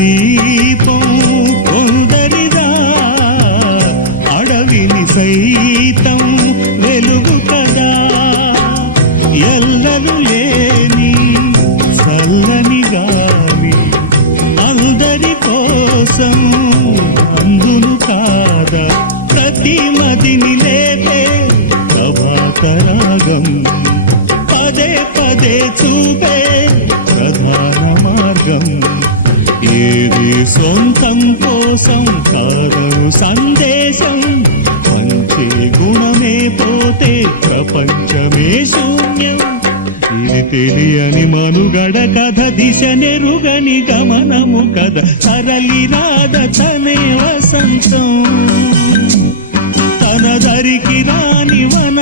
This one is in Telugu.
దీపం కొందరిదా, అడవిని సైతం వెలుగు కదా. ఎల్లలు లేని చల్లని గాలి అందరి కోసం అందును కాదా. ప్రతి మదిని లేపే ప్రభాతరాగం పదే పదే చూపే ప్రధాన మార్గం. ఏది సొంతం కోసం కాదను సందేశం, మంచి గుణమే పోతే ప్రపంచమే శూన్యం. ఇది తెలియని మనుగడ కథ, దిశ నెరుగని గమనము కథ. సరళి రాధ తనే వసంతం, తన దరికి రాని వన